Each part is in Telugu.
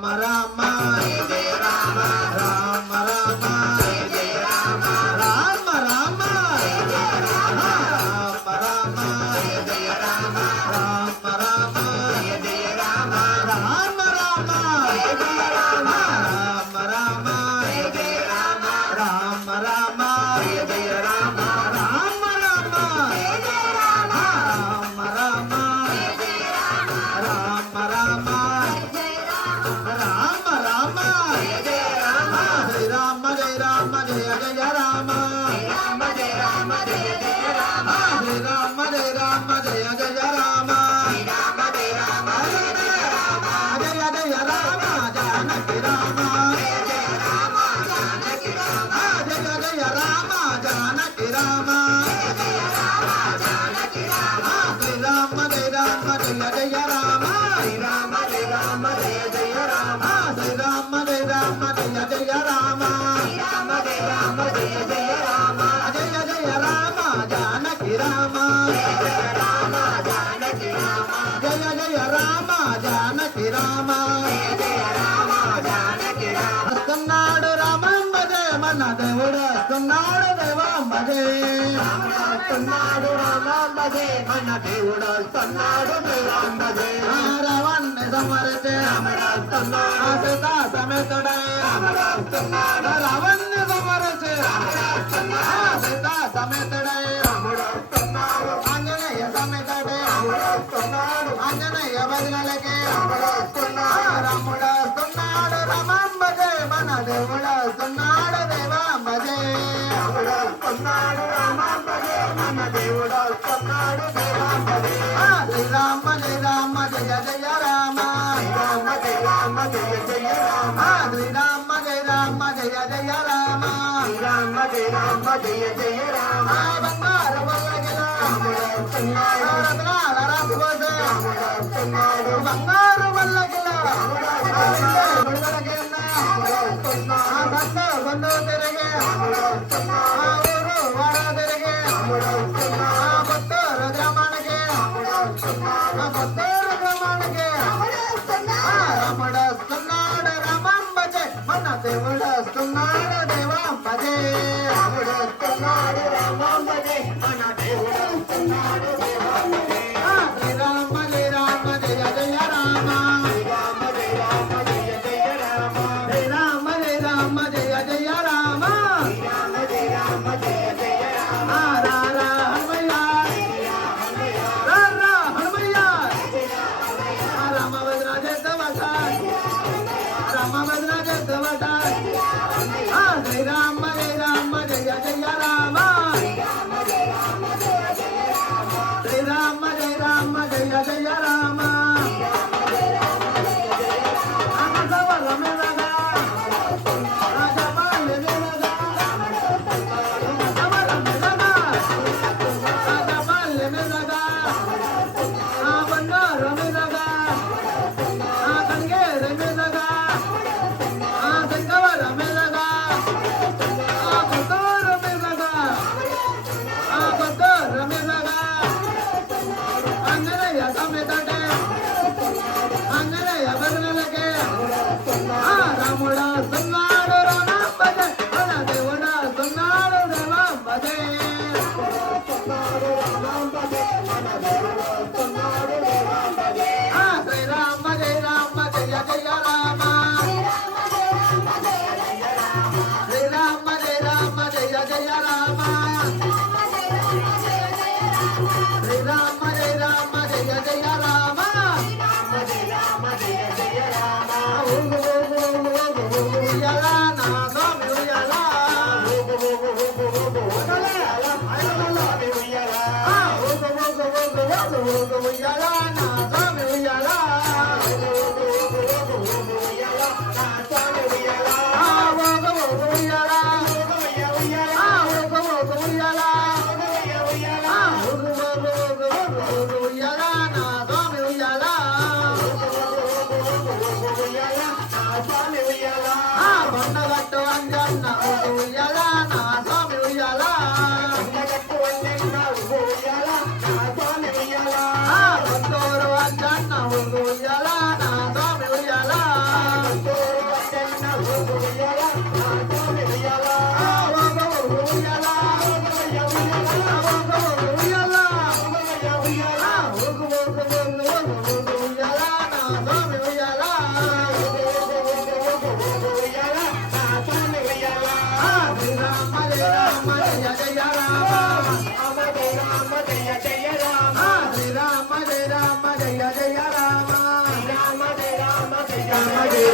రామ జయ రామ రామ రామ జయ రామ రామ రామ జయ రామ రామ రామ జయ రామ రామ రామ జయ రామ రామ రామ జయ రామ రామ రామ జయ రామ రామ రామ జయ రామ రామ రామ జయ రామ రామ రామ జయ రామ రామ రామ మన దేవుడు వస్తున్నాడు రావణ్ణి సమరితే సీతా సమేతుడై రావణ్ణి సమరితే సీతా సమేతుడై ఆంజనేయ సమేతుడై ఆంజనేయ బదిలకి రాముడు వస్తున్నాడు రామాంబజే మన దేవుడు వస్తున్నాడు దేవాంబజే వస్తున్నాడు రామాంబజే మన దేవుడు వస్తున్నాడు దేవాంబజే శ్రీరామ జయ రామ జయ జయ రామ రామ జయ రామ జయ జయ రామ శ్రీరామ జయ రామ జయ జయ రామ రామ జయ రామ జయ జయ రామ బంగారు వల్లగిల రత్నాల రాసుకోసే బంగారు వల్లగిల బంధు తిరిగే ఊరు వాడ తిరిగే కొత్తూరు గ్రామానికి కొత్తూరు గ్రామానికి రాముడు వస్తున్నాడు రామాంబజే మన దేవుడు వస్తున్నాడు దేవాంబజే రాముడు వస్తున్నాడు రామాంబజే మన దేవుడు వస్తున్నాడు దేవాంబజే శ్రీరామ జయ రామ జయ జయ రామ శ్రీరామ జయ రామ జయ జయ రామ శ్రీరామ జయ రామ జయ జయ రామ శ్రీరామ జయ రామ జయ జయ రామ రా రా హనుమయ్య రా రా హనుమయ్య రామభద్ర జగవట రామభద్ర జగవట శ్రీరామ జయ రామ జయ జయ రామ శ్రీరామ జయ రామ జయ జయ రామ రాముడా సున్నాడు రామాంబజే మన దేవుడా సున్నాడు దేవాంబజే శ్రీరామ జయ రామ జయ జయ రామ శ్రీరామ జయ రామ జయ జయ రామ శ్రీరామ జయ రామ జయ జయ రామ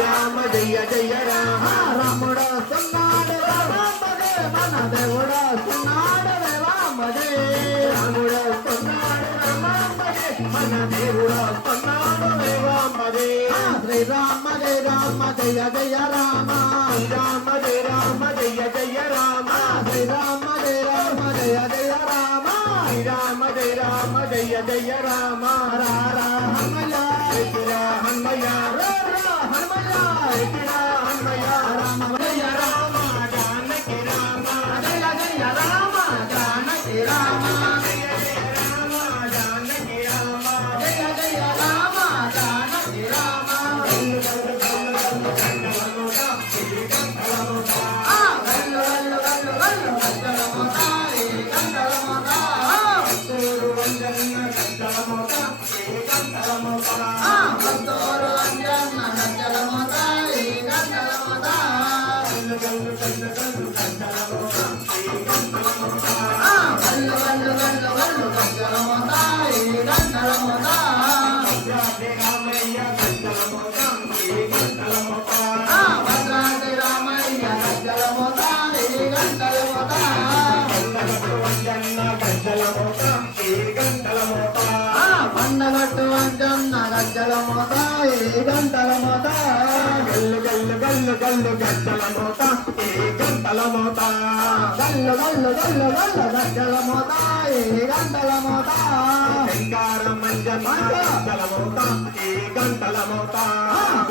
రామ జయ జయ రామ రాముడు వస్తున్నాడు రామాంబదే మన దేవుడు వస్తున్నాడు దేవాంబదే రాముడు వస్తున్నాడు రామాంబదే మన దేవుడు వస్తున్నాడు దేవాంబదే శ్రీరామ జయ రామ జయ జయ రామ రామ జయ రామ జయ జయ రామ శ్రీరామ జయ రామ జయ జయ రామ శ్రీరామ జయ రామ జయ జయ రామ రా రా హనుమయ్య ఎత్తిరా హనుమయ్య రా రా హనుమయ్య ఎత్తిరా హనుమయ్య రామ జయ రామ జానకి రామ జయ జయ రామ జానకి రామ జయ జయ రామ జానకి రామ జయ జయ రామ జానకి రామ పండగట్టు అంజన్న గజ్జల మోత ఏ గంటల మోత గల్లు గల్లు గల్లు గల్లు గజ్జల మోత ఏ గంటల మోత గల్లు గల్లు గల్లు గల్లు గజ్జల మోత ఏ గంటల మోత శంకార మంజన్న గజ్జల మోత ఏ గంటల మోత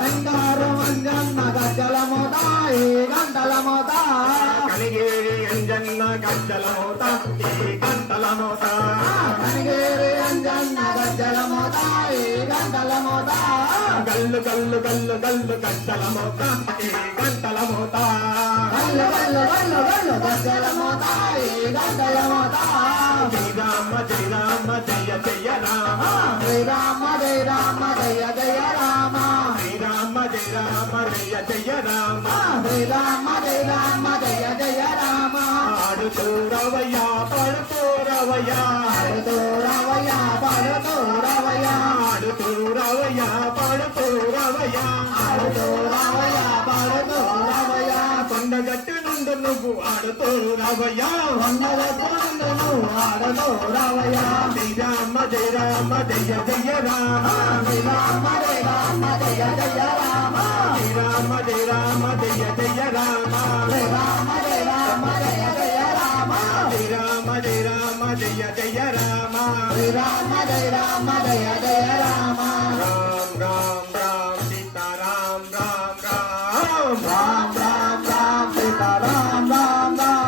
శంకార మంజన్న గజ్జల మోత ఏ గంటల మోత కనిగేరి అంజన్న గజ్జల మోత ఏ గంటల మోత కనిగేరి అంజన్న గజ్జల మోత ఏ గంటల మోత గల్లు గల్లు గల్లు గల్లు గజ్జల మోత ఏ గంటల మోత గల్లు గల్లు గల్లు గల్లు గజ్జల మోత ఏ గంటల మోత శ్రీరామ జయ రామ జయ జయ రామ శ్రీరామ జయ రామ జయ జయ రామ శ్రీరామ జయ రామ జయ జయ రామ శ్రీరామ జయ రామ జయ జయ రామ ఆడుతూ రవయ్య పడుతూ రవయ్య ఆడుతూ రవయ్య పడుతూ రవయ్య ఆడుతూ రవయ్య పడుతూ రవయ్య ఆడుతూ రవయ్య పడుతూ రవయ్య కొండగట్టు నుండి నువ్వు ఆడుతూ రవయ్య కొండగట్టు నుండి నువ్వు ఆడుతూ రవయ్య శ్రీరామ జయ రామ జయ జయ రామ శ్రీరామ జయ రామ జయ జయ రామ శ్రీరామ జయ రామ జయ జయ రామ శ్రీరామ జయ రామ జయ జయ రామ శ్రీరామ జయ రామ జయ జయ రామ శ్రీరామ జయ రామ జయ జయ రామ రామ రామ రామ సీతారామ రామ రామ రామ రామ రామ సీతారామ రామ రామ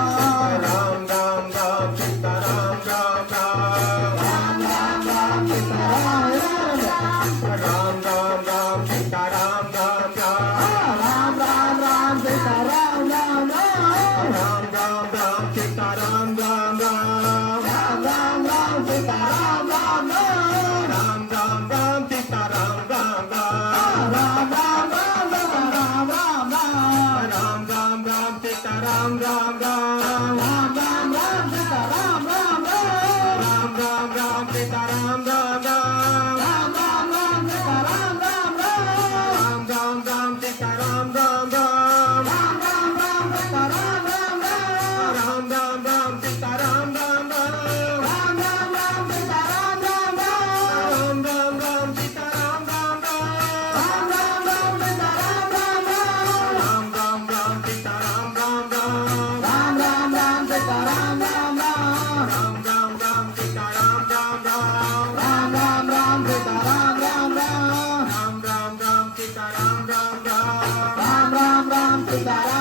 రామ రామ సీతారామ రామ రామ రామ రామ సీతారామ రామ రామ రామ సీతారామ రామ రామ రామ రామ సీతారామ రామ రామ రామ రామ సీతారామ రామ రామ రామ రామ సీతారామ రామ రామ రామ రామ సీతారామ రామ రామ రామ రామ రామ రామ రామ రామ రామ సీతారామ రామ రామ రామ రామ సీతారామ రామ రామ రామ రామ సీతారామ రామ రామ రామ రామ సీతారామ రామ రామ రామ రామ సీతారామ రామ రామ రామ రామ సీతారామ రామ రామ రామ రామ సీతారామ రామ రామ రామ రామ సీతారామ రామ రామ రామ రామ సీతారామ రామ రామ రామ రామ సీతారామ రామ రామ రామ రామ సీతారామ రామ రామ రామ రామ సీతారామ రామ రామ రామ రామ సీతారామ రామ రామ రామ రామ సీతారామ రామ రామ రామ రామ సీతారామ రామ రామ రామ రామ సీతారామ